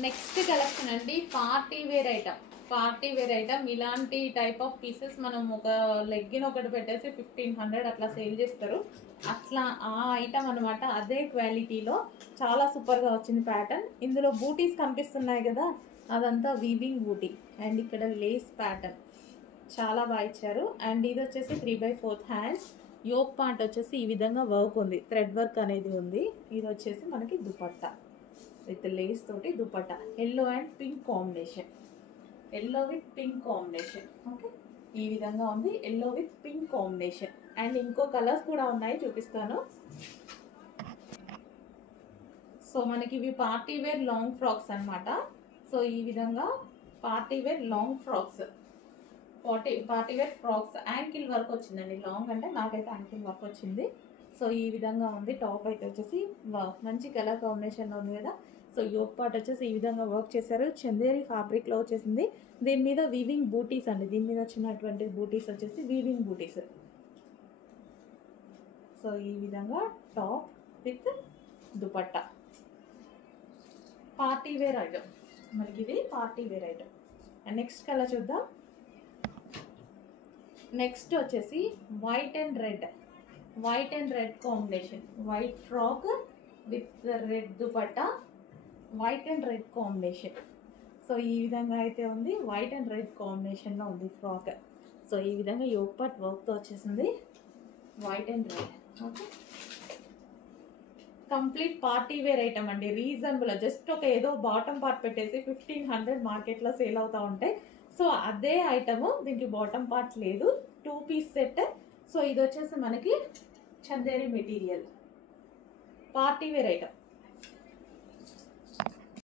Next collection అండి party wear item. Party wear item ఇలాంటి type of pieces మనం ఒక లెగ్గిన్ ఒకటి పెట్టేసి 1500 అట్లా సేల్ చేస్తారు. అట్లా ఆ ఐటమ్ అనమాట. అదే క్వాలిటీలో చాలా సూపర్గా వచ్చింది ప్యాటర్న్. ఇందులో బూటీస్ కనిపిస్తున్నాయి కదా, అదంతా వీవింగ్ బూటీ. అండ్ ఇక్కడ లేస్ ప్యాటర్న్ చాలా బాగా ఇచ్చారు. అండ్ ఇది వచ్చేసి 3/4 హ్యాండ్స్. యోక్ పార్ట్ వచ్చేసి ఈ విధంగా వర్క్ ఉంది, థ్రెడ్ వర్క్ అనేది ఉంది. ఇది వచ్చేసి మనకి దుపట్టా విత్ లేస్ తోటి dupatta. Yellow and pink combination, yellow with pink combination. Okay, ఈ విధంగా ఉంది yellow with pink combination. And ఇంకో కలర్స్ కూడా ఉన్నాయి, చూపిస్తాను. సో మనకి ఇవి పార్టీ వేర్ లాంగ్ ఫ్రాక్స్ అనమాట. సో ఈ విధంగా party wear long frocks, party wear frocks. Ankle work వచ్చిందండి, లాంగ్ అంటే నాకైతే యాంకిల్ వర్క్ వచ్చింది. సో ఈ విధంగా ఉంది. టాప్ అయితే వచ్చేసి మంచి కలర్ కాంబినేషన్లో ఉంది కదా. సో యోక్ పార్ట్ వచ్చేసి ఈ విధంగా వర్క్ చేశారు, చందేరి ఫ్యాబ్రిక్లో వచ్చేసింది. దీని మీద వీవింగ్ బూటీస్ అండి, దీని మీద వచ్చినటువంటి బూటీస్ వచ్చేసి వీవింగ్ బూటీస్. సో ఈ విధంగా top with dupatta. Party wear item మనకి, ఇది party wear item. And next colour చూద్దాం. నెక్స్ట్ వచ్చేసి white and red, white and red combination. White frock with red dupatta, white and red combination. So ఈ విధంగా అయితే ఉంది, వైట్ అండ్ రెడ్ కాంబినేషన్లో ఉంది ఫ్రాక్. సో ఈ విధంగా యోక్ పార్ట్ వర్క్తో వచ్చేసింది, white and red. Okay, complete party wear item అండి. రీజనబుల్, జస్ట్ ఒక ఏదో బాటమ్ పార్ట్ పెట్టేసి 1500 మార్కెట్లో సేల్ అవుతూ ఉంటాయి. సో అదే ఐటమ్, దీనికి బాటమ్ పార్ట్ లేదు, 2 పీస్ సెట్. సో ఇది వచ్చేసి మనకి Chanderi material, party wear item.